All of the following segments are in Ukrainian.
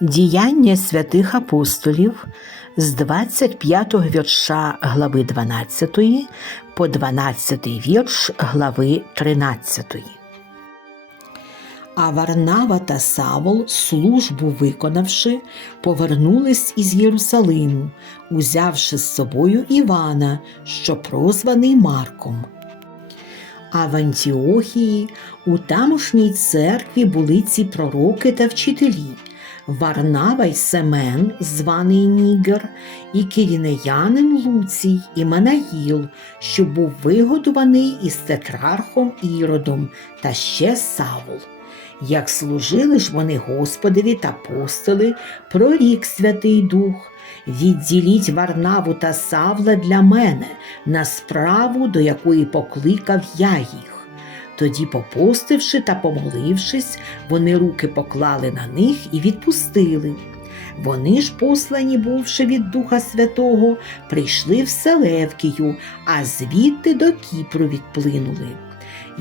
Діяння святих апостолів з 25 вірша глави 12 по 12 вірш глави 13. А Варнава та Савол, службу виконавши, повернулись із Єрусалиму, узявши з собою Івана, що прозваний Марком. А в Антіохії у тамошній церкві були ці пророки та вчителі Варнава й Семен, званий Нігер, і кірінеянин Луцій і Манаїл, що був вигодуваний із тетрархом Іродом, та ще Савол. Як служили ж вони Господові та апостоли, прорік Святий Дух, відділіть Варнаву та Савла для мене на справу, до якої покликав я їх. Тоді, попостивши та помолившись, вони руки поклали на них і відпустили. Вони ж, послані, бувши від Духа Святого, прийшли в Селевкію, а звідти до Кіпру відплинули.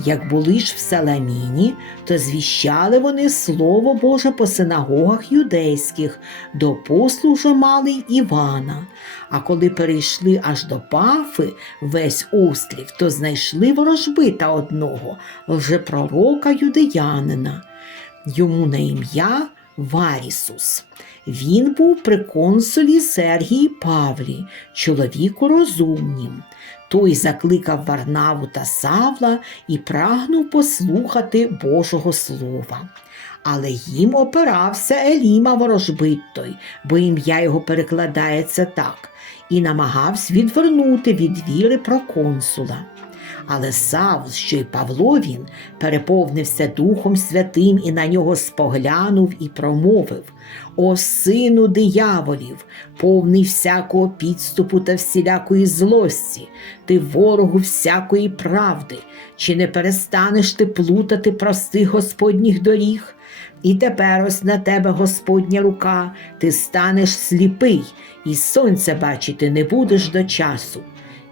Як були ж в Саламіні, то звіщали вони Слово Боже по синагогах юдейських, до послужа мали Івана. А коли перейшли аж до Пафи, весь острів, то знайшли ворожбита одного, лжепророка юдеянина. Йому на ім'я Варісус. Він був при консулі Сергії Павлі, чоловіку розумнім. Той закликав Варнаву та Савла і прагнув послухати Божого Слова. Але їм опирався Еліма ворожбит той, бо ім'я його перекладається так, і намагався відвернути від віри проконсула. Але Савл, що й Павло він, переповнився Духом Святим і на нього споглянув і промовив О сину дияволів, повний всякого підступу та всілякої злості, ти ворогу всякої правди, чи не перестанеш ти плутати простих Господніх доріг? І тепер ось на тебе Господня рука, ти станеш сліпий, і сонця бачити не будеш до часу.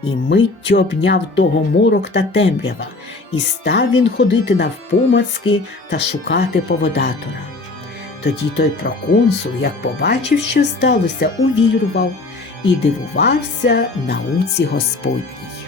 І миттю обняв того морок та темрява, і став він ходити навпомацки та шукати поводатора. Тоді той проконсул, як побачив, що сталося, увірував і дивувався науці Господній.